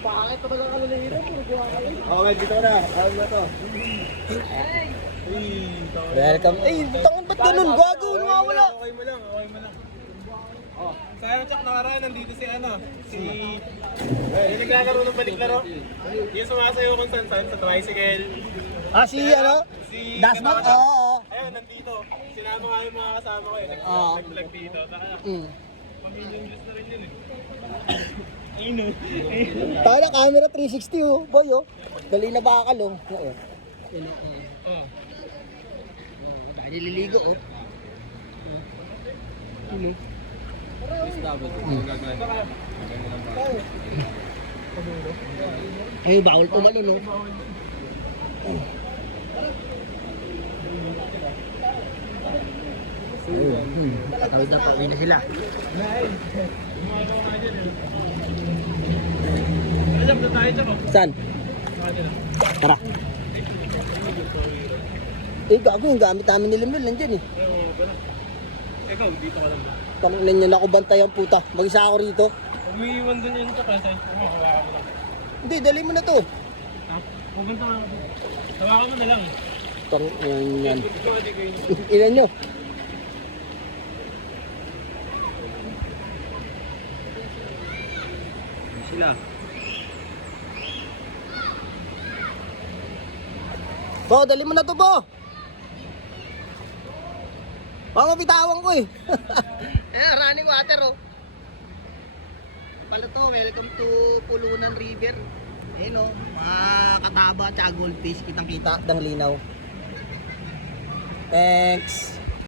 Bakit pa lang kalulira? Okay, dito na. Ayaw na to. Welcome. Ay, tangan ba't ganun? Gago, nawawala. Okay mo lang, okay mo lang. Oh, sayang check nakaraan nandito si yung nagkakaroon ng baliklaro. Yung sumasayo kung saan sa tricycle. Ah, si ano? Si Dasman? Kataka. Oo. Ayun, nandito. Sinama nga yung mga kasama ko eh. Oo. Nag-vlog dito. Mm. Pamilyang Diyos na rin yun eh. Ayun o. Tayo na, camera 360 oh. Boy oh. Dali na bakal oh. Ayun. Oh. Dahil nililigo oh. Ano? Ay, bawal tumalo no. Tawid na pa, uwi na sila. Alam na tayo dyan o. Saan? Tara. Eh, gago yung gamit namin ni Limil, nandiyan eh. Ikaw, dito ka lang. Tanginan niyo na ako bantay ang puta. Mag-isa ako rito. Umiiwan dun yun sa kasa. Hawakan mo lang. Hindi, dali mo na to. Ha? Pupunta ka. Hawakan mo na lang. Tanginan yan. Ikaw, hindi ko yun. Ilan nyo? Sila. Po, dali mo na to po. Bitawan ko eh. Eh, running water oh. Pala to, welcome to Pulunan River. Ayun oh, mga kataba at goldfish, kitang kita, dang linaw. Thanks.